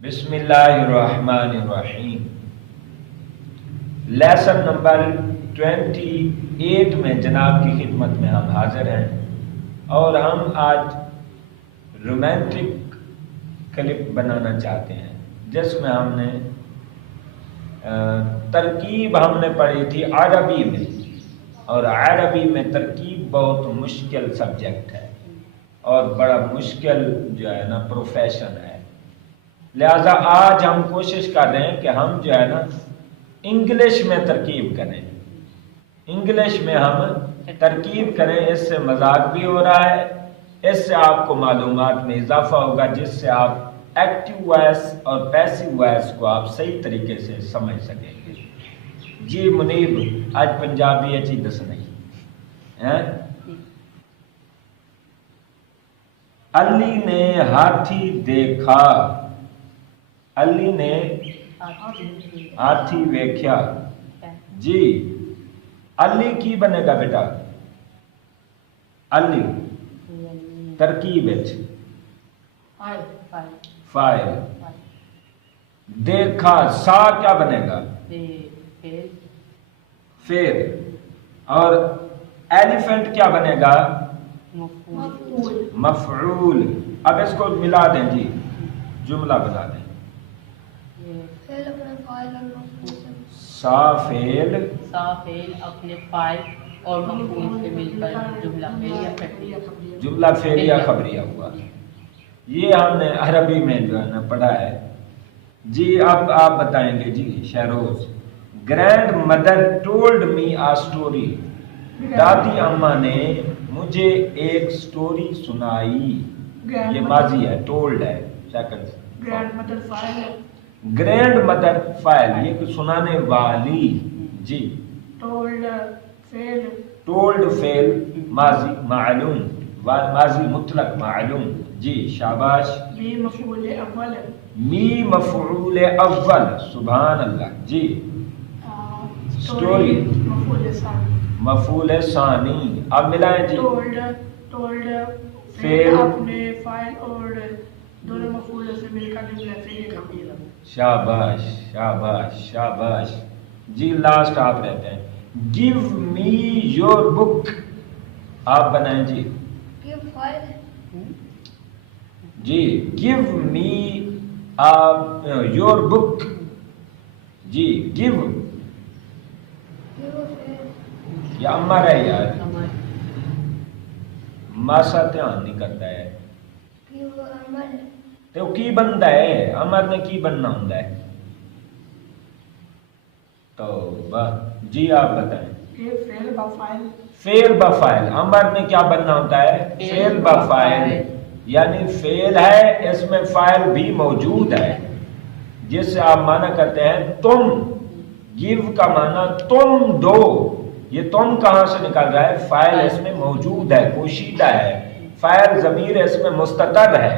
بسم اللہ الرحمن الرحیم۔ لیسن نمبر 28 میں جناب کی خدمت میں ہم حاضر ہیں اور ہم آج رومانٹک کلپ بنانا چاہتے ہیں جس میں ہم نے ترکیب ہم نے پڑھی تھی عربی میں، اور عربی میں ترکیب بہت مشکل سبجیکٹ ہے اور بڑا مشکل جو ہے نا پروفیشن ہے۔ لہذا آج ہم کوشش کر رہے ہیں کہ ہم جو ہے نا انگلش میں ترکیب کریں، انگلش میں ہم ترکیب کریں۔ اس سے مذاق بھی ہو رہا ہے، اس سے آپ کو معلومات میں اضافہ ہوگا، جس سے آپ ایکٹیو وائس اور پیسیو وائس کو آپ صحیح طریقے سے سمجھ سکیں گے۔ جی منیب آج پنجابی اچھی دس نہیں۔ علی نے ہاتھی دیکھا، علی نے ہاتھی ویکھیا۔ جی علی کی بنے گا بیٹا؟ علی ترکیب فائل، دیکھا سا کیا بنے گا؟ فعل، اور ایلیفنٹ کیا بنے گا؟ مفعول۔ اب اس کو ملا دیں جی، جملہ بنا دیں۔ سا فعل اپنے فائل اور مفعول سے مل کر جملہ فعلیہ خبریہ ہوا۔ یہ ہم نے عربی میں جو ہے نا پڑھا ہے۔ جی اب آپ بتائیں گے جی Shahroz. Grandmother told me a story, دادی اماں نے مجھے ایک سٹوری سنائی۔ یہ ماضی ہے، ٹولڈ ہے سیکنڈ۔ گرینڈ مدر فائل ہے، گرینڈ مدر فائل یہ سنانے والی۔ جی ٹولڈ فعل، ٹولڈ فعل ماضی معلوم، ماضی مطلق معلوم۔ جی شاباش۔ می مفعول اول ہے، می مفعول اول، سبحان اللہ۔ جی سٹوری مفعول ثانی، مفعول ثانی۔ اب ملائیں جی۔ ٹولڈ فعل اپنے فائل اور دونوں مفعول سے مل کر جملہ فعلیہ خبریہ۔ شاباش شاباش شاباش۔ جی لاسٹ آپ رہتے ہیں۔ گیو می یور بک، آپ بنائیں جی۔ جی گیو می یور بک۔ جی گیو یا امر ہے یار، ماسا دھیان نہیں کرتا ہے تو کی بنتا ہے؟ امر نے کی بننا ہوں ہے تو جی آپ بتائیں۔ فعل بفائل، امر نے کیا بننا ہوتا ہے؟ فعل بفائل، یعنی فعل ہے اس میں فائل بھی موجود ہے، جس سے آپ معنی کرتے ہیں تم۔ گیو کا معنی تم دو، یہ تم کہاں سے نکل رہا ہے؟ فائل اس میں موجود ہے، پوشیدہ ہے، فاعل ضمیر اس میں مستتر ہے،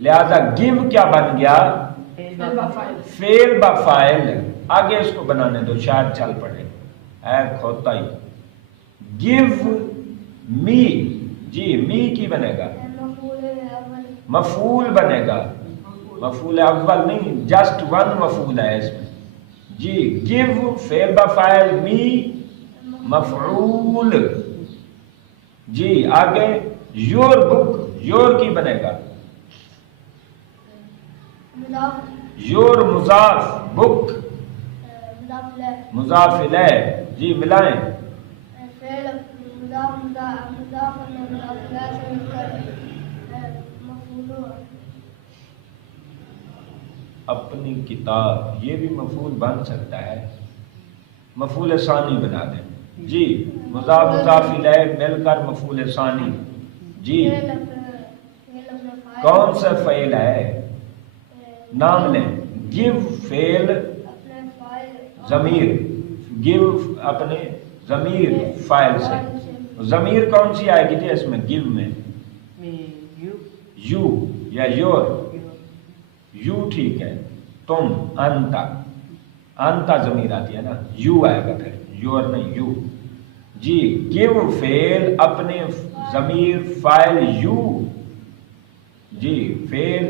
لہذا گیو کیا بن گیا؟ فعل بفائل۔ آگے اس کو بنانے دو، شاید چل پڑے، اے کھوتا ہی۔ گیو می، جی می کی بنے گا؟ مفعول بنے گا، مفعول اول نہیں، جسٹ ون مفعول ہے اس میں۔ جی گیو فعل بفائل، می مفعول۔ جی آگے یور بک، یور کی بنے گا؟ یور مضاف، بک مضاف الیہ۔ جی ملائیں۔ اپنی کتاب، یہ بھی مفعول بن سکتا ہے، مفعول ثانی بنا دیں۔ جی مضاف مضاف الیہ مل کر مفعول ثانی۔ جی کون سا فعل ہے؟ نام لیں۔ گیو فعل ضمیر، گیو اپنے ضمیر فائل سے، ضمیر کون سی آئے گی جی اس میں؟ گیو میں یو یا یور، یو ٹھیک ہے، تم، انتا، انتا ضمیر آتی ہے نا، یو آئے گا پھر، یور نہیں، یو۔ جی گیو فعل اپنے ضمیر فائل یو، جی فعل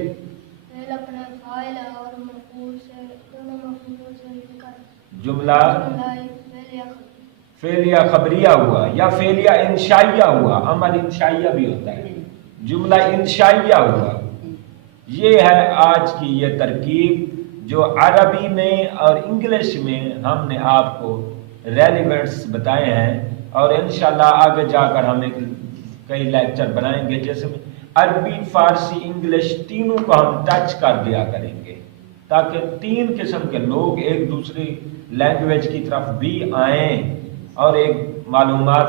فاعل اور مفعول سے دونوں مفعولوں سے مل کر جملہ جملہ فعلیہ خبریہ ہوا یا فعلیہ انشائیہ ہوا. عمل انشائیہ بھی ہوتا ہے. جملہ انشائیہ ہوا. یہ ہے آج کی یہ ترکیب جو عربی میں اور انگلش میں ہم نے آپ کو ریلیونٹس بتائے ہیں، اور انشاءاللہ آگے جا کر ہم کئی لیکچر بنائیں گے جیسے میں عربی، فارسی، انگلش تینوں کو ہم ٹچ کر دیا کریں گے تاکہ تین قسم کے لوگ ایک دوسری لینگویج کی طرف بھی آئیں اور ایک معلومات